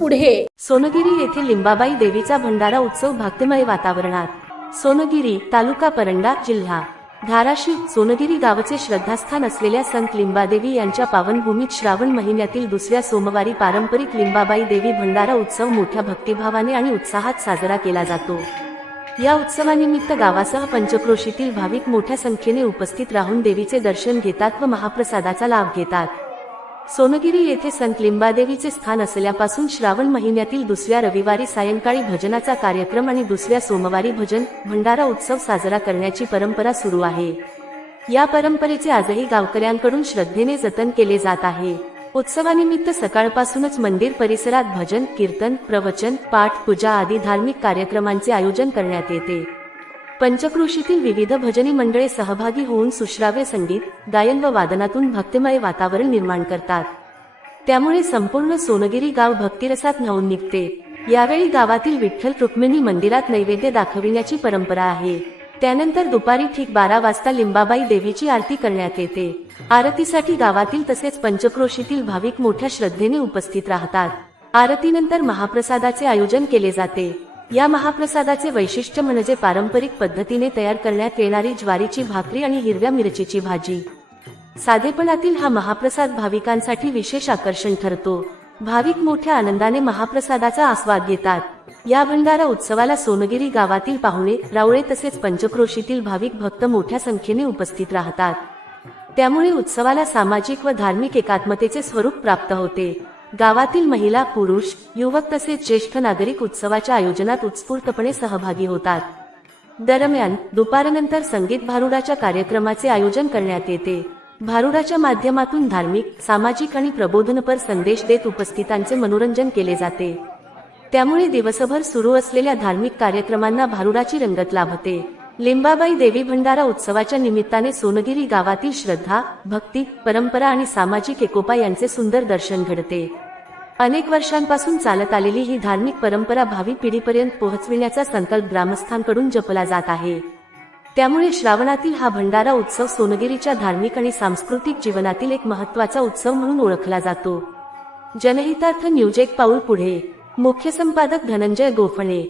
पुढे सोनगिरी येथे लिंबाबाई देवीचा भंडारा उत्सव भक्तिमय वातावरणात। सोनगिरी तालुका परंडा जिल्हा धाराशिव सोनगिरी गावचे श्रद्धास्थान असलेल्या संत लिंबादेवी यांच्या पावनभूमीत श्रावण महिन्यातील दुसऱ्या सोमवारी पारंपरिक लिंबाबाई देवी भंडारा उत्सव मोठ्या भक्तिभावाने आणि उत्साहात साजरा केला जातो। या उत्सवानिमित्त गावासह पंचक्रोशीतील भाविक मोठ्या संख्येने उपस्थित राहून देवीचे दर्शन घेतात व महाप्रसादाचा लाभ घेतात। सोनगिरी येथे संत लिंबादेवीचे स्थान असल्यापासून श्रावण महिन्यातील दुसऱ्या रविवारी सायंकाळी भजनाचा कार्यक्रम आणि दुसऱ्या सोमवारी भजन भंडारा उत्सव साजरा करण्याची परंपरा सुरू आहे। या परंपरेचे आजही गावकऱ्यांकडून श्रद्धेने जतन केले जात आहे। उत्सवानिमित्त सकाळपासूनच मंदिर परिसरात भजन कीर्तन प्रवचन पाठ पूजा आदी धार्मिक कार्यक्रमांचे आयोजन करण्यात येते। पंचक्रोशीतील विविध भजनी मंडळे सहभागी होऊन सुश्राव्य संगीत गायन व वादनातून भक्तिमय वातावरण निर्माण करतात। त्यामुळे संपूर्ण सोनगिरी गाव भक्तिरसात न्हाऊन निघते। यावेळी गावातील विठ्ठल रुक्मिणी मंदिरात नैवेद्य दाखविण्याची परंपरा आहे। त्यानंतर दुपारी ठीक 12 वाजता लिंबाबाई देवीची आरती करण्यात येते। आरतीसाठी गावातील तसेच पंचक्रोशीतील भाविक मोठ्या श्रद्धेने उपस्थित राहतात। आरतीनंतर महाप्रसादाचे आयोजन केले जाते। या महाप्रसादाचे वैशिष्ट्य म्हणजे पारंपरिक पद्धतीने तयार करण्यात येणारी ज्वारीची भाकरी आणि हिरव्या मिरचीची भाजी। साधेपणातील हा महाप्रसाद भाविकांसाठी विशेष आकर्षण ठरतो। भाविक मोठ्या आनंदाने महाप्रसादाचा आस्वाद घेतात। या भंडारा उत्सवाला सोनगिरी गावातील पाहुणे रावळे तसेच पंचक्रोशीतील भाविक भक्त मोठ्या संख्येने उपस्थित राहतात। त्यामुळे उत्सवाला सामाजिक व धार्मिक एकात्मतेचे स्वरूप प्राप्त होते। गावातील महिला पुरुष युवक तसेच ज्येष्ठ नागरिक उत्सवाच्या आयोजनात उत्स्फूर्तपणे सहभागी होतात। दरम्यान दुपारनंतर संगीत भारुडाच्या कार्यक्रमाचे आयोजन करण्यात येते। भारुडाच्या माध्यमातून धार्मिक सामाजिक आणि प्रबोधनपर संदेश देत उपस्थितांचे मनोरंजन केले जाते। त्यामुळे दिवसभर सुरू असलेल्या धार्मिक कार्यक्रमांना भारुडाची रंगत लाभते। लिंबाबाई देवी भंडारा उत्सवाच्या निमित्ताने सोनगिरी गावातील श्रद्धा भक्ती परंपरा आणि सामाजिक एकोपा यांचे सुंदर दर्शन घडते। अनेक वर्षांपासून चालत आलेली ही धार्मिक परंपरा भावी पिढीपर्यंत पोहोचविण्याचा संकल्प ग्रामस्थांकडून जपला जात आहे। त्यामुळे श्रावणातील हा भंडारा उत्सव सोनगिरीच्या धार्मिक आणि सांस्कृतिक जीवनातील एक महत्त्वाचा उत्सव म्हणून ओळखला जातो। जनहितार्थ न्यूज एक पाऊल पुढे। मुख्य संपादक धनंजय गोफणे।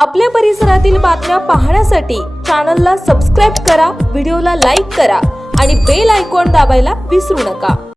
आपल्या परिसरातील बातम्या पाहण्यासाठी चॅनलला सबस्क्राईब करा, व्हिडिओला लाईक करा आणि बेल आयकॉन दाबायला विसरू नका।